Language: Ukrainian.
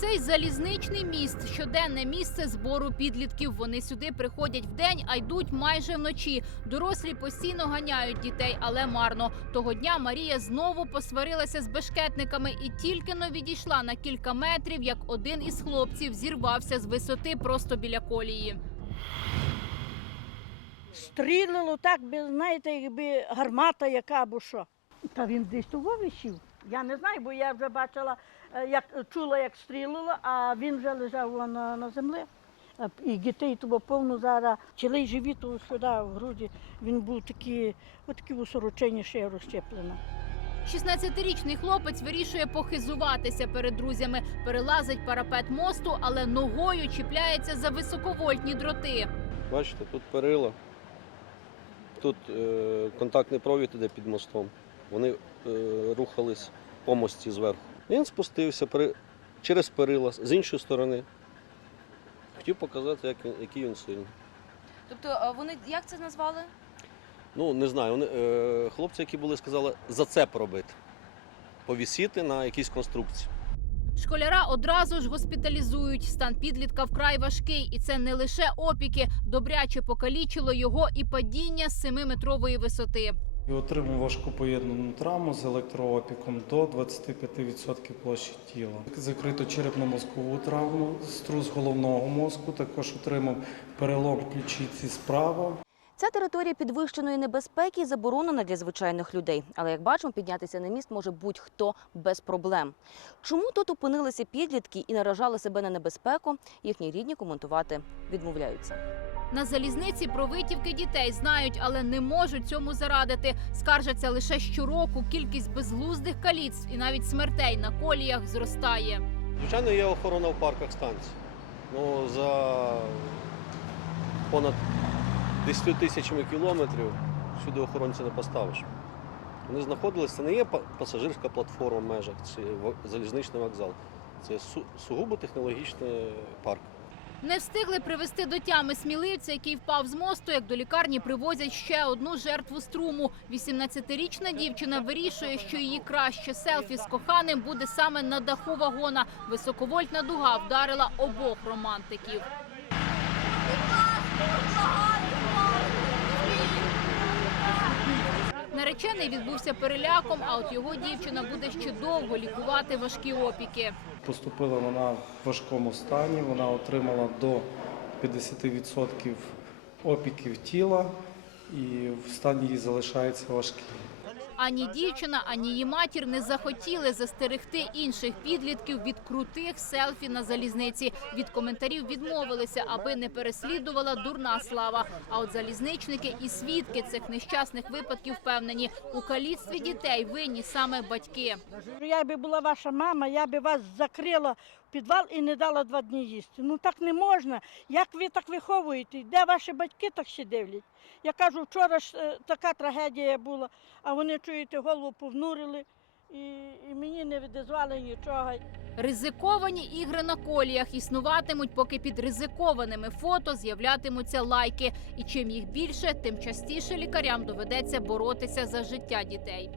Цей залізничний міст щоденне місце збору підлітків. Вони сюди приходять вдень, а йдуть майже вночі. Дорослі постійно ганяють дітей, але марно. Того дня Марія знову посварилася з бешкетниками і тільки но відійшла на кілька метрів, як один із хлопців зірвався з висоти просто біля колії. Стрілило так, би, знаєте, якби гармата яка або що. Та він десь того висів. Я не знаю, бо я вже бачила, е, як чула, як стрілило, а він вже лежав на, на землі. Е, І дітей того повно зараз, цілий живіт то сюди, в груді. Він був такий, отакий у ще розщеплено. 16-річний хлопець вирішує похизуватися перед друзями, перелазить парапет мосту, але ногою чіпляється за високовольтні дроти. Бачите, тут перила, тут е, контактний провід іде під мостом. Вони е, рухались по мості зверху. Він спустився через перила з іншої сторони. Хотів показати, як він, який він сильний. Тобто е, вони як це назвали? Ну, не знаю, вони, е, хлопці, які були, сказали, зацеп робити. Повісити на якійсь конструкції. Школяра одразу ж госпіталізують. Стан підлітка вкрай важкий, і це не лише опіки. Добряче покалічило його і падіння з 7-метрової висоти. Отримав важку поєднану травму з електроопіком до 25% площі тіла. Закрито черепно-мозкову травму, струс головного мозку, також отримав перелом ключиці справа. Ця територія підвищеної небезпеки заборонена для звичайних людей. Але як бачимо, піднятися на міст може будь-хто без проблем. Чому тут опинилися підлітки і наражали себе на небезпеку? Їхні рідні коментувати відмовляються. На залізниці про витівки дітей знають, але не можуть цьому зарадити. Скаржаться лише щороку. Кількість безглуздих каліцтв і навіть смертей на коліях зростає. Звичайно, є охорона в парках станцій. Ну, за понад 10 тисячами кілометрів сюди охоронця не поставиш. Вони знаходилися, це не є пасажирська платформа в межах, це залізничний вокзал. Це су- сугубо технологічний парк. Не встигли привести до тями сміливця, який впав з мосту, як до лікарні привозять ще одну жертву струму. 18-річна дівчина вирішує, що її краще селфі з коханим буде саме на даху вагона. Високовольтна дуга вдарила обох романтиків. Наречений відбувся переляком, а от його дівчина буде ще довго лікувати важкі опіки. Поступила вона в важкому стані, вона отримала до 50% опіків тіла і в стані її залишається важкий. Ані дівчина, ані її матір не захотіли застерегти інших підлітків від крутих селфі на залізниці. Від коментарів відмовилися, аби не переслідувала дурна слава. А от залізничники і свідки цих нещасних випадків впевнені, у каліцтві дітей винні саме батьки. Я би була ваша мама, я би вас закрила підвал і не дала два дні їсти. Ну так не можна. Як ви так виховуєте? Де ваші батьки так ще дивлять? Я кажу, вчора ж е, така трагедія була, а вони, чуєте, голову повнурили і, і мені не відізвали нічого. Ризиковані ігри на коліях існуватимуть, поки під ризикованими фото з'являтимуться лайки. І чим їх більше, тим частіше лікарям доведеться боротися за життя дітей.